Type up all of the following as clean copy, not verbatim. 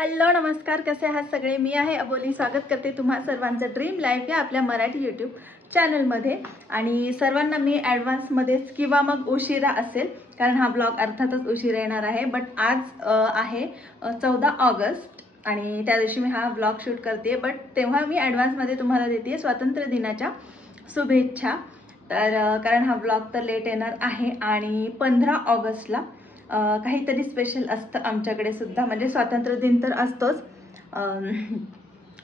Hello नमस्कार, कसे आहात सगळे। मी आहे अबोली, स्वागत करते तुम्हा सर्वांचं ड्रीम लाईफ या आपल्या मराठी यूट्यूब चॅनलमध्ये। आणि सर्वांना मी ॲडव्हान्समध्येच किंवा मग उशिरा असेल, कारण हा ब्लॉग अर्थातच उशिरा येणार आहे, बट आज आहे 14 ऑगस्ट आणि त्या दिवशी मी हा ब्लॉग शूट करते। बट तेव्हा मी ॲडव्हान्समध्ये तुम्हाला देते स्वातंत्र्य दिनाच्या शुभेच्छा। तर कारण हा ब्लॉग तर लेट येणार आहे आणि 15 ऑगस्टला काहीतरी स्पेशल असतं आमच्याकडे सुद्धा, म्हणजे स्वातंत्र्य दिन तर असतोच,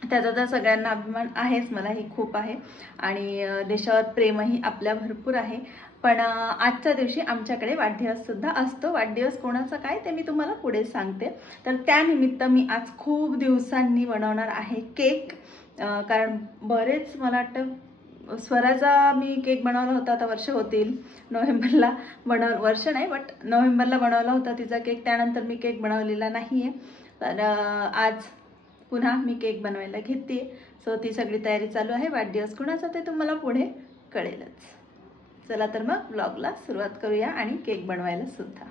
त्याचा तर सगळ्यांना अभिमान आहेच, मलाही खूप आहे आणि देशावर प्रेमही आपल्या भरपूर आहे। पण आजच्या दिवशी आमच्याकडे वाढदिवससुद्धा असतो। वाढदिवस कोणाचा काय ते मी तुम्हाला पुढे सांगते। तर त्यानिमित्त मी आज खूप दिवसांनी बनवणार आहे केक, कारण बरेच मला वाटतं स्वराचा मी केक बनवला होता, आता वर्ष होतील, नोव्हेंबरला वर्ष नाही बट नोव्हेंबरला बनवला होता तिचा केक, त्यानंतर मी केक बनवलेला नाही आहे। तर आज पुन्हा मी केक बनवायला घेते, सो ती सगळी तयारी चालू आहे। वाढदिवस कुणाचा ते तुम्हाला पुढे कळेलच। चला तर मग ब्लॉगला सुरुवात करूया आणि केक बनवायला सुद्धा।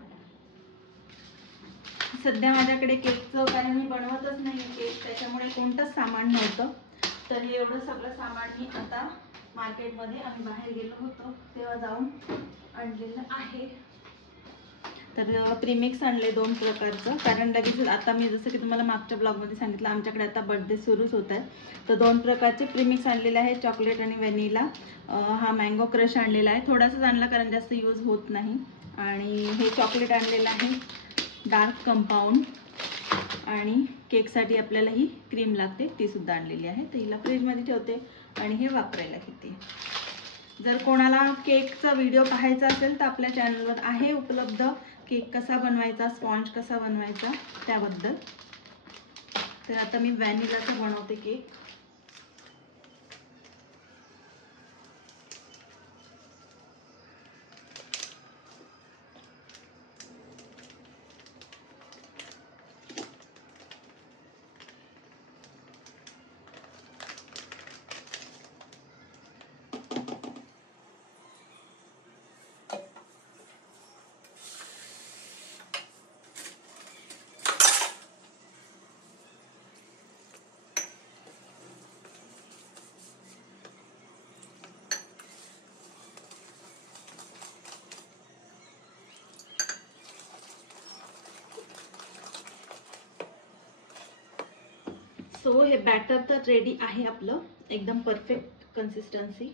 सध्या माझ्याकडे केकचं, कारण मी बनवतच नाही केक, त्याच्यामुळे कोणतंच सामान नव्हतं, तर एवढं सगळं सामान मी आता मार्केटमध्ये आम्ही बाहेर गेलो होतो तेव्हा जाऊन आणलेलं आहे। तर प्रीमिक्स आणले 2 प्रकारचं, कारण लगेच आता मी जसं की तुम्हाला मागच्या ब्लॉगमध्ये सांगितलं आमच्याकडे आता बर्थडे सुरूच होत आहे, तर 2 प्रकारचे प्रीमिक्स आणलेले आहे, चॉकलेट आणि व्हॅनिला। हा मँगो क्रश आणलेला आहे, थोडासाच आणला कारण जास्त यूज होत नाही। आणि हे चॉकलेट आणलेलं आहे डार्क कंपाऊंड, आणि केकसाठी आपल्याला ही क्रीम लागते ती सुद्धा आणलेली आहे, तर हिला फ्रीजमध्ये ठेवते आणि हे वापरायला घेते। जर कोणाला केकचा व्हिडिओ पाहायचा असेल तर आपल्या चॅनलवर आहे उपलब्ध, केक कसा बनवायचा, स्पॉन्ज कसा बनवायचा त्याबद्दल। तर आता मी व्हॅनिलाचा बनवते केक। सो हे बॅटर तर रेडी आहे आपलं, एकदम परफेक्ट कन्सिस्टन्सी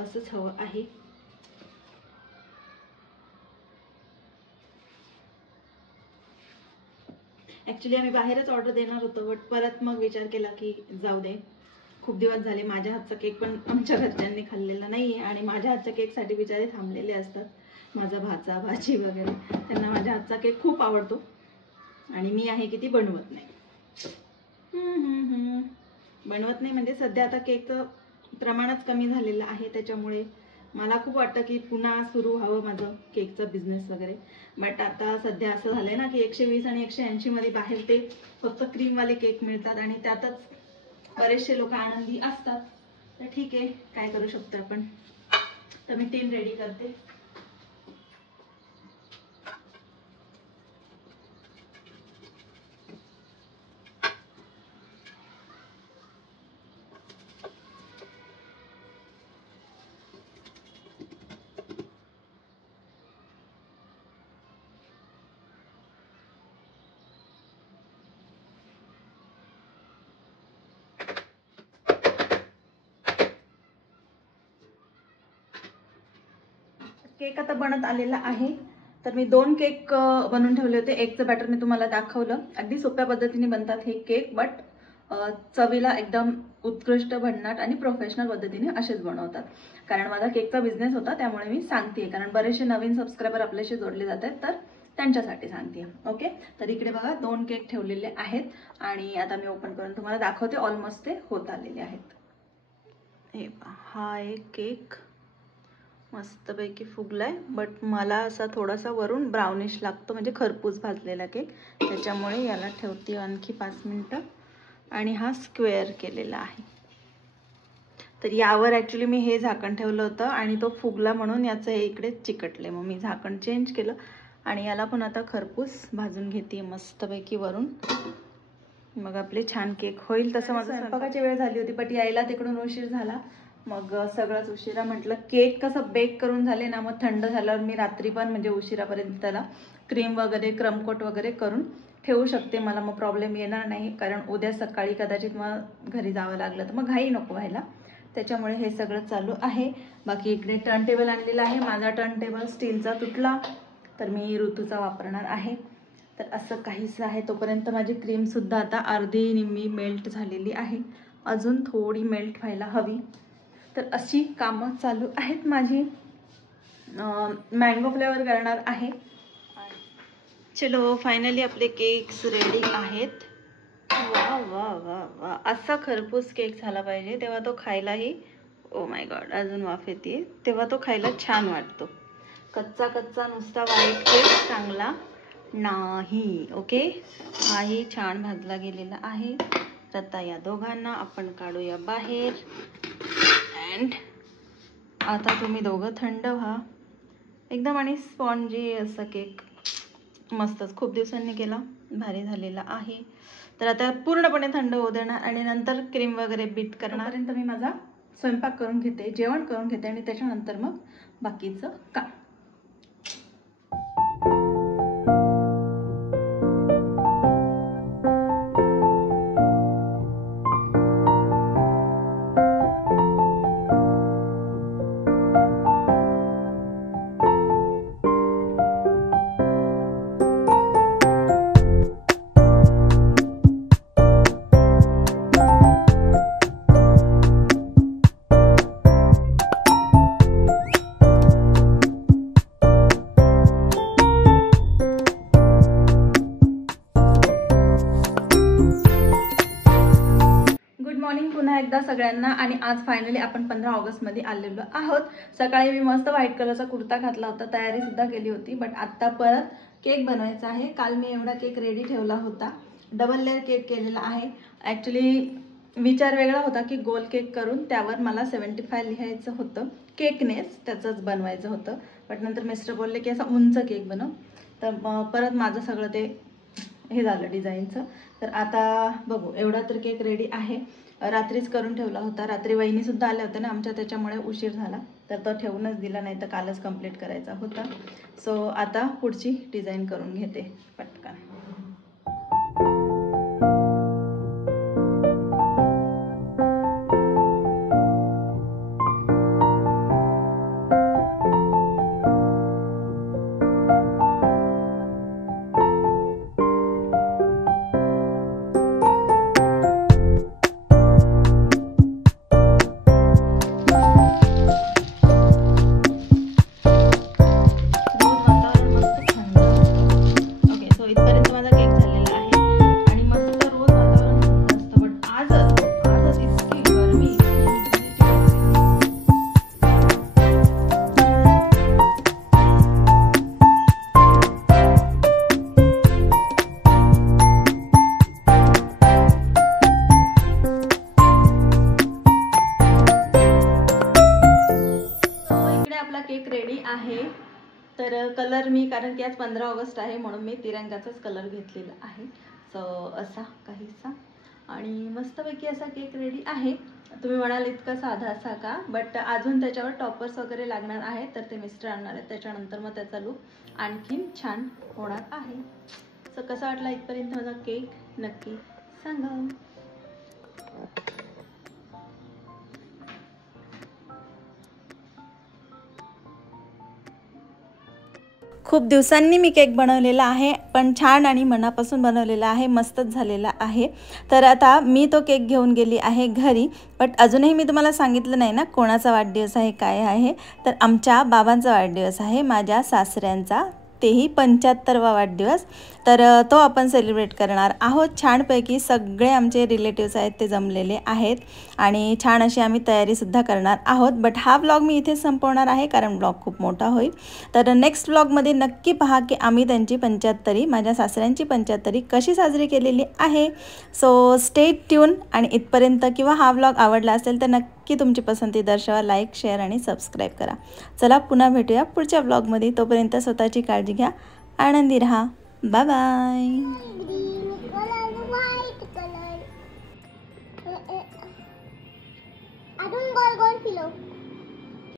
असंच हवं आहे। ॲक्च्युली आम्ही बाहेरच ऑर्डर देणार होतो, बट परत मग विचार केला की जाऊ दे, खूप दिवस झाले माझ्या हातचा केक पण आमच्या घरच्यांनी खाल्लेला नाही आहे, आणि माझ्या हातच्या केकसाठी बिचारे थांबलेले असतात माझा भाचा भाची वगैरे, त्यांना माझ्या हातचा केक खूप आवडतो आणि मी आहे की ती बनवत नाही। बनवत नाही म्हणजे सध्या आता केकचं प्रमाणच कमी झालेलं आहे, त्याच्यामुळे मला खूप वाटतं की पुन्हा सुरू व्हावं माझं केकचं बिझनेस वगैरे। बट आता सध्या असं झालंय ना की 120 आणि 180 मध्ये बाहेर ते फक्त क्रीमवाले केक मिळतात आणि त्यातच बरेचसे लोक आनंदी असतात, तर ठीक आहे, काय करू शकतो आपण। तर मी 3 रेडी करते। केक आता बनत आलेला आहे, तर मी 2 केक बनवून ठेवले होते। एकचं बॅटर मी तुम्हाला दाखवलं, अगदी सोप्या पद्धतीने बनतात हे केक, बट चवीला एकदम उत्कृष्ट, भन्नाट आणि प्रोफेशनल पद्धतीने असेच बनवतात। कारण माझा केकचा बिझनेस होता त्यामुळे मी सांगते, कारण बरेचसे नवीन सबस्क्रायबर आपल्याशी जोडले जात आहेत, तर त्यांच्यासाठी सांगते। ओके, तर इकडे बघा 2 केक ठेवलेले आहेत आणि आता मी ओपन करून तुम्हाला दाखवते। ऑलमोस्ट ते होत आलेले आहेत। हे हा एक केक मस्तपैकी फुगलाय, बट मला असा थोडासा वरून ब्राउनिश लागतो, म्हणजे खरपूस भाजलेला केक, त्याच्यामुळे याला ठेवते आणखी 5 मिनिटं। आणि हा स्क्वेअर केलेला आहे, तर यावर ॲक्च्युली मी हे झाकण ठेवलं होतं आणि तो फुगला म्हणून याचं हे इकडे चिकटले, मग मी झाकण चेंज केलं आणि याला पण आता खरपूस भाजून घेते मस्तपैकी वरून। मग आपले छान केक होईल. तसं माझं स्वयंपाकाची वेळ झाली होती, बट यायला तिकडून उशीर झाला. मग सगळंच उशिरा म्हटलं. केक कसं बेक करून झाले ना, मग थंड झाल्यावर मी रात्री पण म्हणजे उशिरापर्यंत त्याला क्रीम वगैरे क्रमकोट वगैरे करून ठेवू शकते. मला मग प्रॉब्लेम येणार नाही, कारण उद्या सकाळी कदाचित मग घरी जावं लागलं तर मग घाई नको व्हायला. त्याच्यामुळे हे सगळं चालू आहे. बाकी इकडे टर्न टेबल आणलेला आहे. माझा टर्न टेबल स्टीलचा तुटला, तर मी ऋतूचा वापरणार आहे. तर असं काहीच आहे. तोपर्यंत माझी क्रीमसुद्धा आता अर्धी निम्मी मेल्ट झालेली आहे, अजून थोडी मेल्ट व्हायला हवी. तर अशी कामं चालू आहेत माझी. मँगो फ्लेवर करणार आहे. चलो फायनली आपले केक्स रेडी आहेत. वा वा वा वा, असा खरपूस केक झाला पाहिजे, तेव्हा तो खायलाही, ओ माय गॉड, अजून वाफ येते, तेव्हा तो खायला छान वाटतो. कच्चा कच्चा नुसता व्हाईट केक चांगला नाही. ओके, हाही छान भाजला गेलेला आहे. तर आता या दोघांना आपण काढूया बाहेर. अँड आता तुम्ही दोघं थंड व्हा एकदम. आणि स्पॉन्जी असा केक मस्तच, खूप दिवसांनी केला, भारी झालेला आहे. तर आता पूर्णपणे थंड होऊ देणार आणि नंतर क्रीम वगैरे बीट करणापर्यंत मी माझा स्वयंपाक करून घेते, जेवण करून घेते आणि त्याच्यानंतर मग बाकीचं काम. एकदा सगळ्यांना. आणि आज फायनली आपण 15 ऑगस्टमध्ये आलेलो आहोत. सकाळी मी मस्त व्हाईट कलरचा कुर्ता घातला होता, तयारीसुद्धा केली होती, बट आत्ता परत केक बनवायचा आहे. काल मी एवढा केक रेडी ठेवला होता, डबल लेअर केक केलेला आहे. ॲक्च्युली विचार वेगळा होता की गोल केक करून त्यावर मला 75 लिहायचं होतं, केकनेस त्याचंच बनवायचं होतं. बट नंतर मिस्टर बोलले की असा उंच केक बनव, तर परत माझं सगळं ते हे झालं डिझाईनचं. तर आता बघू, एवढा तर केक रेडी आहे. रात्रीच करून ठेवला होता. रात्री वहिनीसुद्धा आल्या होत्या ना आमच्या, त्याच्यामुळे उशीर झाला, तर तो ठेवूनच दिला, नाही तर कालच कंप्लीट करायचा होता. सो आता पुढची डिझाईन करून घेते पटकन. केक रेडी आहे. तर कलर मी, कारण की आज 15 ऑगस्ट आहे म्हणून मी तिरंगाचाच कलर घेतलेला आहे. सो असा काहीसा आणि मस्तपैकी असा केक रेडी आहे. तुम्ही म्हणाल इतका साधा असा का, बट अजून त्याच्यावर टॉपर्स वगैरे लागणार आहेत, तर ते मिस्टर आणणार आहेत. त्याच्यानंतर मग त्याचा लुक आणखीन छान होणार आहे. सो कसा वाटला इथपर्यंत माझा केक नक्की सांगा. खूप दिवसांनी मी केक बनवलेला आहे, पण छान आणि मनापासून बनवलेला आहे, मस्तच झालेला आहे. तर आता मी तो केक घेऊन गेली आहे घरी. बट अजूनही मी तुम्हाला सांगितलं नाही ना कोणाचा वाढदिवस आहे काय आहे. तर आमच्या बाबांचा वाढदिवस आहे, माझ्या सासऱ्यांचा, तेही 75वा वाढदिवस. तर तो आपण सेलिब्रेट करणार आहोत. छानपैकी सगळे आमचे रिलेटिव्स आहेत ते जमलेले आहेत आणि छान अशी आम्ही तयारीसुद्धा करणार आहोत. बट हा व्लॉग मी इथे संपवणार आहे, कारण व्लॉग खूप मोठा होईल. तर नेक्स्ट व्लॉगमध्ये नक्की पहा की आम्ही त्यांची 75, माझ्या सासऱ्यांची 75 कशी साजरी केलेली आहे. So stay tune. आणि इथपर्यंत किंवा हा व्लॉग आवडला असेल तर नक्की तुमची पसंती दर्शवा, लाईक, शेअर आणि सबस्क्राईब करा. चला पुन्हा भेटूया पुढच्या व्लॉगमध्ये. तोपर्यंत स्वतःची काळजी घ्या, आनंदी राहा. Bye bye. अजून गोल गोल फिरव.